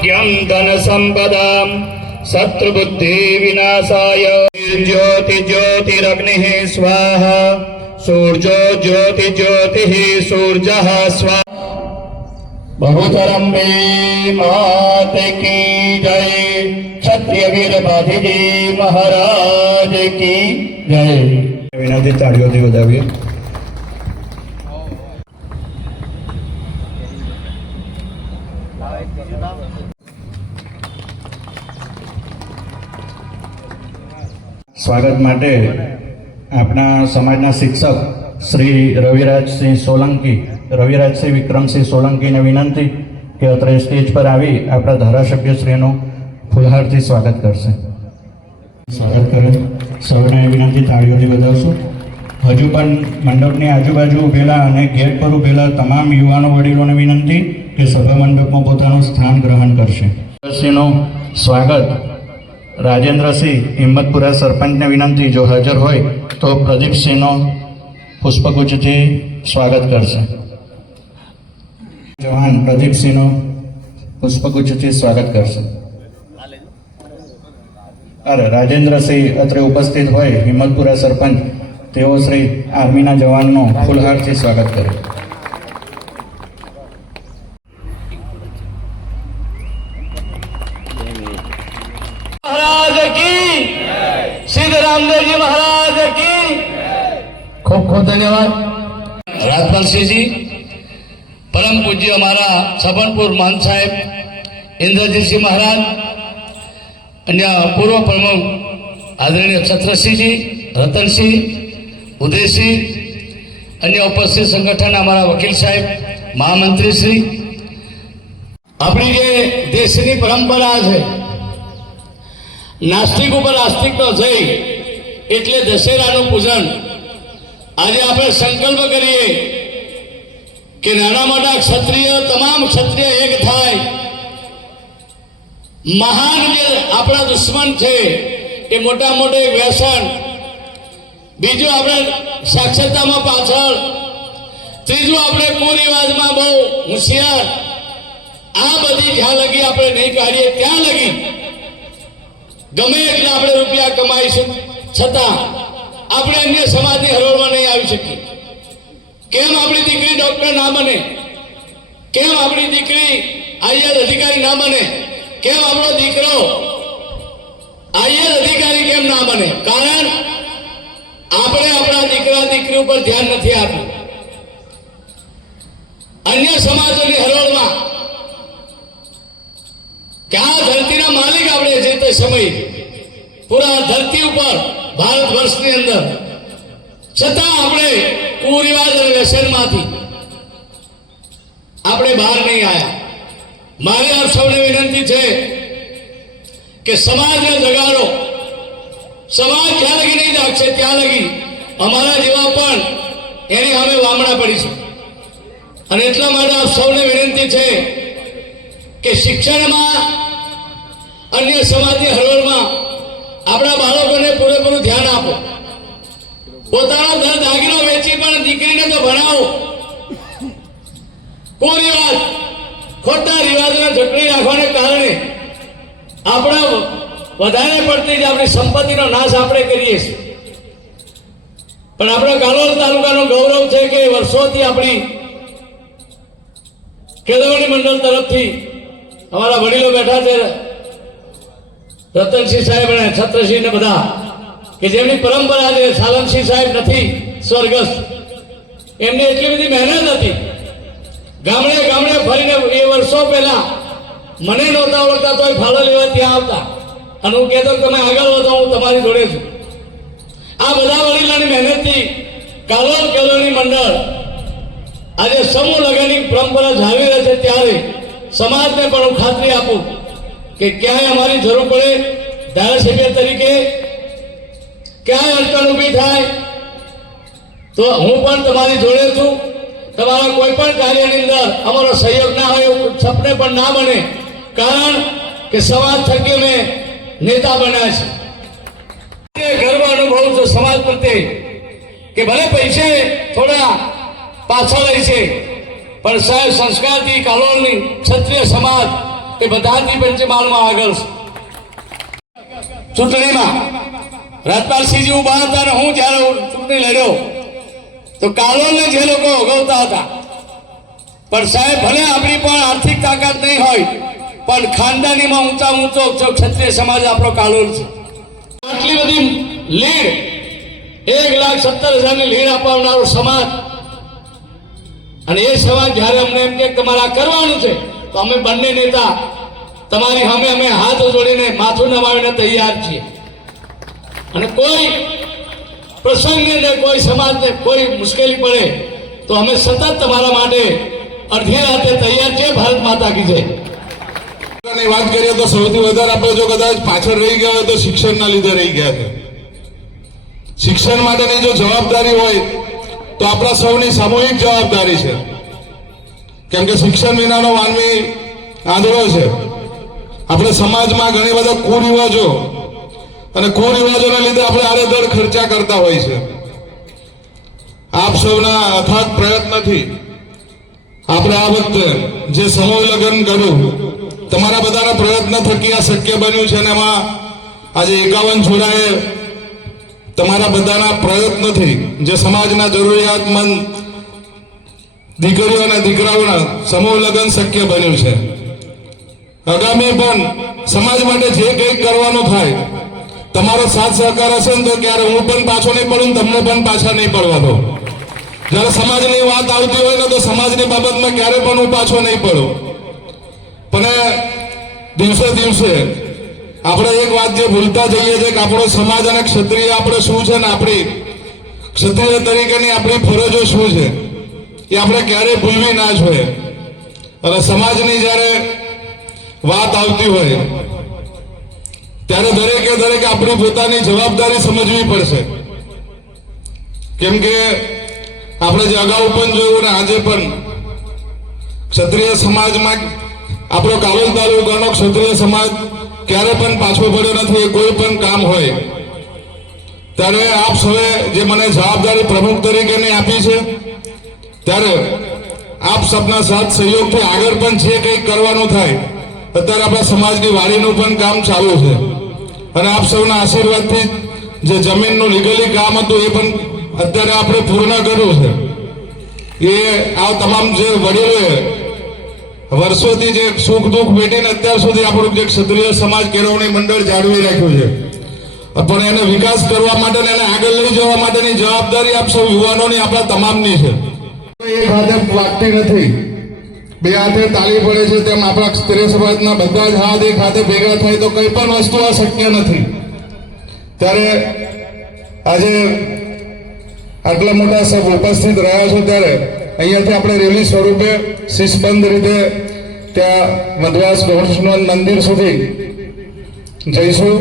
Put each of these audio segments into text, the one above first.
સૌભાગ્યમ ધન સંપદામ શત્રુબુદ્ધિ વિનાશાય જ્યોતિ જ્યોતિરગ્નિ સ્વાહા સૂર્જો જ્યોતિ જ્યોતિ સૂર્ય સ્વાહા बहुतरम मे मात की जय क्षत्रिय वीर बाधिजी महाराज की જય વિનંતી તાળીઓથી વધાવીએ સ્વાગત માટે આપણા સમાજના શિક્ષક શ્રી રવિરાજસિંહ સોલંકી, રવિરાજસિંહ વિક્રમસિંહ સોલંકીને વિનંતી કે અત્રે સ્ટેજ પર આવી આપણા ધારાસભ્યશ્રીનું ફુલહારથી સ્વાગત કરશે. સ્વાગત કરે. સૌને વિનંતી તાળીઓથી બજાવશું હજુ પણ મંડપની આજુબાજુ ઉભેલા અને ગેટ પર ઉભેલા તમામ યુવાનો વડીલોને વિનંતી કે સભા મંડપમાં પોતાનું સ્થાન ગ્રહણ કરશે. સ્વાગત રાજેન્દ્રસિંહ હિંમતપુરા સરપંચને વિનંતી, જો હાજર હોય તો પ્રદીપસિંહનો પુષ્પગુચ્છથી સ્વાગત કરશે. જવાન પ્રદીપસિંહનો પુષ્પગુચ્છથી સ્વાગત કરશે. અરે, રાજેન્દ્રસિંહ અત્રે ઉપસ્થિત હોય, હિંમતપુરા સરપંચ, તેઓ શ્રી આર્મીના જવાનનો ફૂલહારથી સ્વાગત કરે. ખૂબ ધન્યવાદ. રાજપાલસિંહજી પરમ પૂજ્ય અમારા સબનપુર માન સાહેબ ઇન્દ્રજીતસિંહ મહારાજ, અન્ય પૂર્વ પ્રમુખ આદરણીય છત્રસિંહજી રતનસિંહ, ઉદયસિંહ, અન્ય ઉપસ્થિત સંગઠન અમારા વકીલ સાહેબ મહામંત્રી શ્રી આપણી જે દેશની પરંપરા છે, નાસ્તિક ઉપર આસ્તિકનો જય, એટલે દશેરાનું પૂજન આજે આપણે સંકલ્પ કરીએ કે નાના મોટા ક્ષત્રિય, તમામ ક્ષત્રિય એક થાય. મહાન જે આપણા દુશ્મન છે, એ મોટા મોટે વ્યસન. બીજું આપણે સાક્ષરતામાં પાછળ. ત્રીજું આપણે કુરિવાજમાં બહુ હોશિયાર. આ બધી જ્યાં લગી આપણે નહીં કાઢીએ, ત્યાં લગી. ગમે એટલે આપણે રૂપિયા કમાઈશું. છતાં આપણે અન્ય સમાજની હરોળમાં નહીં આવી શકીએ. કેમ આપણી દીકરી ડોક્ટર ના બને? કેમ આપણી દીકરી આઈએસ અધિકારી ના બને? કેમ આપણો દીકરો આઈએસ અધિકારી કેમ ના બને? કારણ આપણે આપણા દીકરા દીકરી ઉપર ધ્યાન નથી આપ્યું. અન્ય સમાજોની હરોળમાં ક્યાં ધરતીના માલિક આપણે જે તે સમય. પૂરા ધરતી ઉપર ભારત વર્ષની અંદર. છતાં આપણે કુરિવાજ અને વ્યસનમાંથી આપણે બહાર નહીં આવ્યા. મારે આપ સૌને વિનંતી છે કે સમાજને જગાડો. સમાજ જ્યાં લગી નહીં જાગશે, ત્યાં લગી અમારા જેવા પણ એની અમે વામણા પડીશું. અને એટલા માટે આપ સૌને વિનંતી છે કે શિક્ષણમાં, અન્ય સમાજની હરોળમાં આપણા બાળકોને પૂરેપૂરું ધ્યાન આપો. પોતાનો ધન દાગીનો વેચી પણ દીકરીને તો ભણાવો. કુરિવાજ, ખોટા રિવાજને જકડી રાખવાને કારણે આપણા વધારે પડતી જ આપણી સંપત્તિનો નાશ આપણે કરીએ છીએ. પણ આપણા કાલોલ તાલુકાનો ગૌરવ છે કે વર્ષોથી આપણી કેળવણી મંડળ તરફથી અમારા વડીલો બેઠા છે રતનસિંહ સાહેબ અને છત્રસિંહ ને બધા, કે જેમની પરંપરા છે સાલમસિંહ સાહેબ નથી સ્વર્ગસ્થ. એમની એટલી બધી મહેનત હતી. ગામડે ગામડે ફરીને એ વર્ષો પહેલા મને નહોતા ઓળખતા તોય ફાળો લેવા ત્યાં આવતા. અને હું કહેતો તમે આગળ વધો, હું તમારી જોડે છું. આ બધા વડીલાની મહેનતથી કાલોલ કલોની મંડળ આજે સમૂહ લગ્નની પરંપરા જાળવી રહે છે ત્યારે સમાજને પણ હું ખાતરી આપું. કે ક્યાંય અમારી જરૂર પડે? ધારાસભ્ય તરીકે ક્યાંય અડચણ ઊભી થાય? તો હું પણ તમારી જોડે છું. તમારા કોઈ પણ કાર્યની અંદર અમારો સહયોગ ના હોય એવું સપને પણ ના બને. કારણ કે સમાજ થકી મેં નેતા બન્યા છે ગર્વ અનુભવું છું સમાજ પ્રત્યે કે ભલે પૈસે થોડા પાછળ રહી છે, પણ સાહેબ સંસ્કારથી કાલોલની ક્ષત્રિય સમાજ એ બધાથી પંચમહાલમાં આગળ ચૂંટણીમાં રાજપાલસિંહજી ઊભા હતા અને હું જ્યારે ચૂંટણી લડ્યો, તો કાલોલને જે લોકો ઓગવતા હતા, પણ સાહેબ, ભલે આપણી પણ આર્થિક તાકાત નહીં હોય, પણ ખાનદાનીમાં ઊંચા ઊંચો જો ક્ષત્રિય સમાજ આપણો કાલોલ છે. આટલી બધી લીડ, એક લાખ સત્તર હજારની લીડ આપનારો સમાજ, અને એ સમાજ જ્યારે અમને એમ કે તમારે કરવાનું છે તો અમે બંને નેતા તમારી સામે અમે હાથ જોડીને માથું નમાવીને તૈયાર છીએ. અને કોઈ પ્રસંગને કોઈ સમાજને કોઈ મુશ્કેલી પડે તો અમે સતત તમારા માટે અડધી રાતે તૈયાર છીએ, ભારત માતા કી જય. વાત કરીએ તો સૌથી વધારે આપણે જો કદાચ પાછળ રહી ગયા હોય તો શિક્ષણના લીધે રહી ગયા છે. શિક્ષણ માટેની જો જવાબદારી હોય તો આપણા સૌની સામૂહિક જવાબદારી છે. કેમ કે શિક્ષણ વિનાનો માનવી આંધળો છે. આપણે સમાજમાં ઘણી બધા કુરિવાજો અને કુરિવાજોને લીધે આપણે આડેધડ ખર્ચા કરતા હોય છે. આપ સૌના અથાગ પ્રયત્નથી આપણે આ વખતે જે સમૂહ લગ્ન કર્યું, તમારા બધાના પ્રયત્ન થકી આ શક્ય બન્યું છે અને એમાં આજે એકાવન જોડાએ તમારા બધાના પ્રયત્નથી જે સમાજના જરૂરિયાતમંદ દીકરીઓ અને દીકરાઓના સમૂહ લગ્ન શક્ય બન્યું છે. આગામી પણ સમાજ માટે જે કંઈક કરવાનું થાય, તમારો સાથ સહકાર હશે ને તો ક્યારે હું પણ પાછો નહીં પડું તમને પણ પાછા નહીં પડવા દો જ્યારે સમાજની વાત આવતી હોય ને તો સમાજની બાબતમાં ક્યારે પણ હું પાછો નહીં પડું. પણ દિવસે દિવસે આપણે એક વાત જે ભૂલતા જઈએ છીએ કે આપણો સમાજ અને ક્ષત્રિય આપણે શું છે ને આપણી ક્ષત્રિય તરીકેની આપણી ફરજો શું છે? એ આપણે ક્યારેય ભૂલવી ના જોઈએ. અને સમાજની જ્યારે વાત આવતી હોય, ત્યારે દરેકે દરેક આપણી પોતાની જવાબદારી સમજવી પડશે. કેમ કે આપણે જે અગાઉ પણ જોયું ને આજે પણ, ક્ષત્રિય સમાજમાં આપણો કાવલ તાલુકાનો ક્ષત્રિય સમાજ ક્યારે પણ પાછો પડ્યો નથી કોઈ પણ કામ હોય. ત્યારે આપ સૌએ જે મને જવાબદારી પ્રમુખ તરીકેની આપી છે ત્યારે આપ સબના સાથ સહયોગથી આગળ પણ જે કંઈક કરવાનું થાય, અત્યારે આપણા સમાજની વાડીનું પણ કામ ચાલુ છે. અને આપ સૌના આશીર્વાદથી જે જમીનનું લીગલી કામ હતું એ પણ અત્યારે આપણે પૂર્ણ કર્યું છે. એ આ તમામ જે વડીલોએ વર્ષોથી જે સુખ દુઃખ વેઠીને અત્યાર સુધી આપણું જે ક્ષત્રિય સમાજ કેળવણી મંડળ જાળવી રાખ્યું છે. પણ એને વિકાસ કરવા માટે એને આગળ લઈ જવા માટેની જવાબદારી આપ સૌ યુવાનોની આપણા તમામની છે. એક હાથે વાગતી નથી. બે હાથે તાળી પડે છે તેમ આપણા ક્ષત્રિય સમાજના બધા જ હાથ એક હાથે ભેગા થાય તો કંઈ પણ વસ્તુ શક્ય નથી. ત્યારે આજે આટલા મોટા સબ ઉપસ્થિત રહ્યા છો ત્યારે અહીંયાથી આપણે રેલી સ્વરૂપે શિસ્તબંધ રીતે ત્યાં મધવાસ ગૌરષ્ણ મંદિર સુધી જઈશું.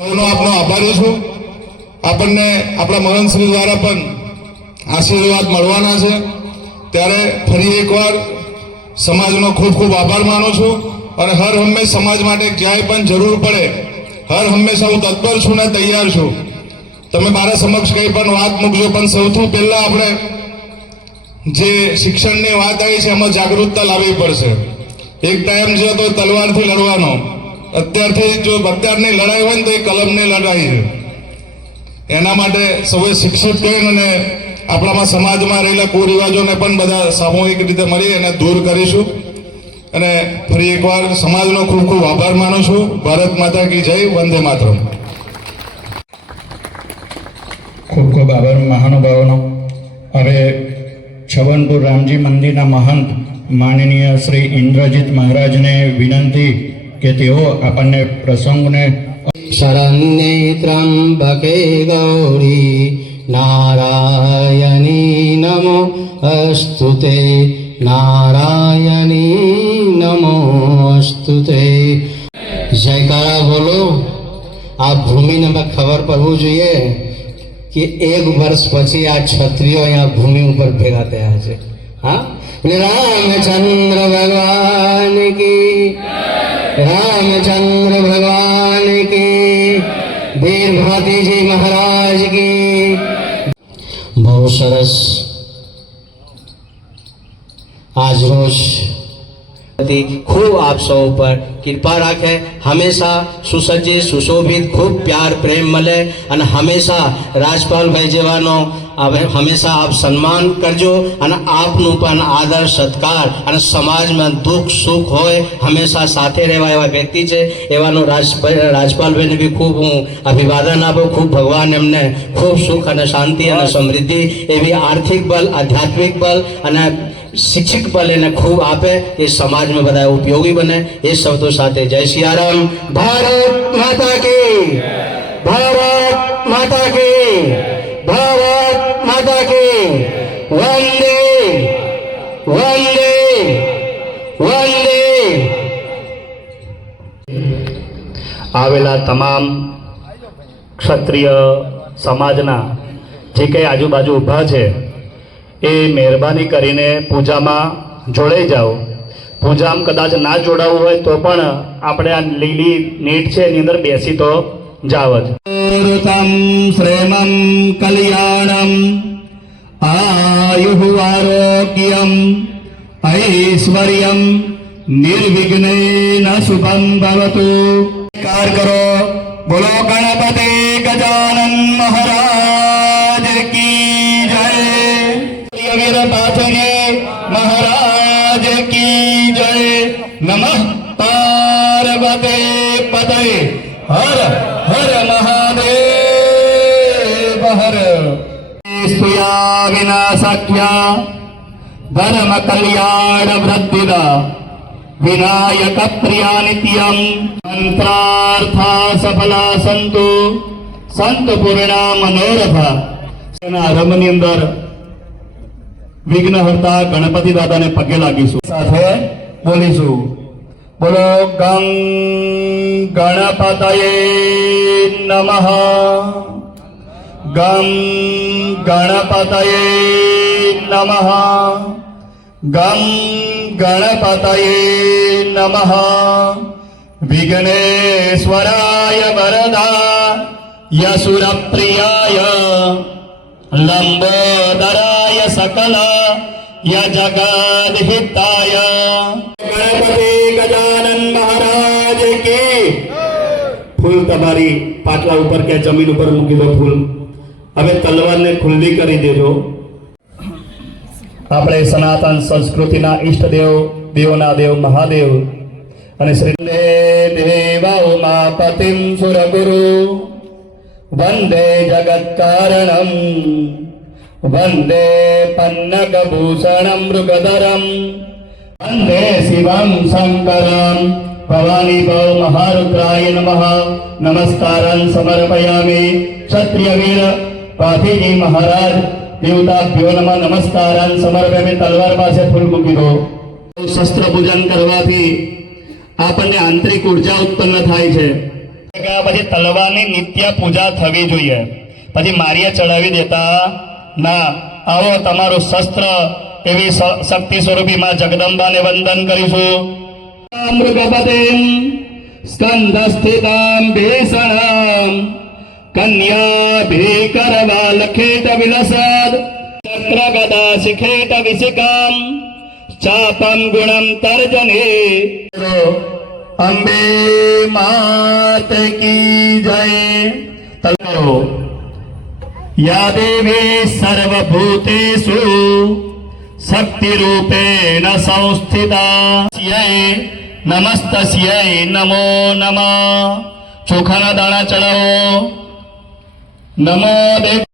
સૌનો આપનો આભારી છું. આપણને આપણા મહંતશ્રી દ્વારા પણ આશીર્વાદ મળવાના છે. ત્યારે ફરી એકવાર સમાજનો ખૂબ ખૂબ આભાર માનું છું અને હર હંમેશ સમાજ માટે ક્યાંય પણ જરૂર પડે, હર હંમેશા હું તત્પર છું ને તૈયાર છું. તમે મારા સમક્ષ કંઈ પણ વાત મૂકજો, પણ સૌથી પહેલાં આપણે જે શિક્ષણની વાત આવી છે, એમાં જાગૃતતા લાવવી પડશે. એક ટાઈમ છે તો તલવારથી લડવાનો. અત્યારથી જો અત્યારની લડાઈ હોય ને તો એ કલમની લડાઈ છે. એના માટે સૌએ શિક્ષિત થઈને અને આપણામાં સમાજમાં રહેલા કુરિવાજોને પણ બધા સામૂહિક રીતે મળી અને દૂર કરીશું. અને ફરી એકવાર સમાજનો ખૂબ ખૂબ આભાર માનું છું. ભારત માતા કી જય વંદે માતરમ. ખૂબ ખૂબ આભાર મહાનુભાવોનો. હવે છવનપુર રામજી મંદિરના મહંત માનનીય શ્રી ઇન્દ્રજીત મહારાજને વિનંતી કે તેઓ આપણને પ્રસંગને શરણ્યે ત્રંબકે ગૌરી नारायणी नमो अस्तु ते नारायणी नमो अस्तु તે જયકારા બોલો આ ભૂમિને અમે ખબર પડવું જોઈએ કે એક વર્ષ પછી આ ક્ષત્રિયો અહીંયા ભૂમિ ઉપર ભેગા થયા છે હા એટલે રામચંદ્ર ભગવાન કી रामचंद्र भगवान की वीर भारतीजी महाराज की બહુ સરસ. આજ હતી ખૂબ આપ સૌ ઉપર કૃપા રાખે હંમેશા સુસજ્જિત સુશોભિત ખૂબ પ્યાર પ્રેમ મળે અને હંમેશા રાજપાલભાઈ જેવાનો હંમેશા આપ સન્માન કરજો અને આપનું પણ આદર સત્કાર અને સમાજમાં દુઃખ સુખ હોય હંમેશા સાથે રહેવા એવા વ્યક્તિ છે એવાનું રાજ રાજપાલભાઈને બી ખૂબ હું અભિવાદન આપું ખૂબ ભગવાન એમને ખૂબ સુખ અને શાંતિ અને સમૃદ્ધિ એવી આર્થિક બલ આધ્યાત્મિક બલ અને શિક્ષક બલ એને ખૂબ આપે, એ સમાજમાં બધા ઉપયોગી બને. એ શબ્દો સાથે જય સિયારામ. ભારત માતા કી ભારત માતા કી ભારત માતા કી વંદે. વંદે. વંદે. આવેલા તમામ ક્ષત્રિય સમાજના જે કંઈ આજુબાજુ ઊભા છે એ મહેરબાની કરીને પૂજામાં જોડાઈ જાઓ. પૂજામાં કદાચ ના જોડાવું હોય તો પણ આપણે આ લીલી નીટ છે એની અંદર બેસી તો જાવ જ કલ્યાણમ, આયુ આરોગ્યમ, ઐશ્વર્યમ, નિર્વિઘ્નેન શુભમ ભવતુ. કાર કરો. બોલો ગણપતિ. स्तुया विनाशक्या धर्म कल्याण वृद्धिद विनायक प्रिया नित्यम मंत्रार्था सफला संतो સંત પૂર્ણા મનોરથ એના આરંભની અંદર વિઘ્નહર્તા ગણપતિ દાદાને પગે લાગીશું સાથે બોલીશું બોલો ગંગ ગણપતયે નમઃ ગમ ગણપતયે નમઃ ગમ ગણપતયે નમઃ વિઘ્નેશ્વરાય વરદા યસુરપ્રિયાય લંબોદરાય સકલ યજગદહિતાય ગણપતિ ગજાનન મહારાજ કી ફૂલ તમારી પાટલા ઉપર કે જમીન ઉપર મૂકી દો ફૂલ હવે તલવારને ખુલ્લી કરી દેજો. આપણે સનાતન સંસ્કૃતિના ઈષ્ટદેવ, દેવના દેવ મહાદેવ અને શ્રી દેવ ઉમાપતિમ સુરગુરુ. વંદે જગત કારણમ, વંદે પન્નગભૂષણમ મૃગધરમ, વંદે શિવમ શંકરમ. ભવાની ભવ મહારુદ્રાય નમઃ. નમસ્કારં સમર્પયામિ. ક્ષત્રિય વીર મહારાજ દેવતા પ્યોનમાં નમઃ સમર્પે મેં તલવાર પાસે ફૂલ મૂકી દો. શસ્ત્ર પૂજન કરવાથી આપણને આંતરિક ઊર્જા ઉત્પન્ન થાય છે. ગયા પછી તલવારની નિત્ય પૂજા થવી જોઈએ. પછી મારીએ ચડાવી દેતા ના આવો તમારું શસ્ત્ર એવી શક્તિ સ્વરૂપી માં જગદંબાને વંદન કરીશું. મૃગપતિમ સ્કંદ સ્થિતામ ભીષણમ કન્યા ભીકરવા લખેટ વિલસદ ચક્ર ગદા શિખેટ વિશિકમ ચાપમ ગુણમ તર્જને અંબે માત કી જય તલો યા દેવી સર્વભૂતેષુ શક્તિરૂપેણ સંસ્થિતા સ્યૈ નમસ્તસ્યૈ નમો નમઃ ચોખાના દાણા ચડાવો નમો દેવ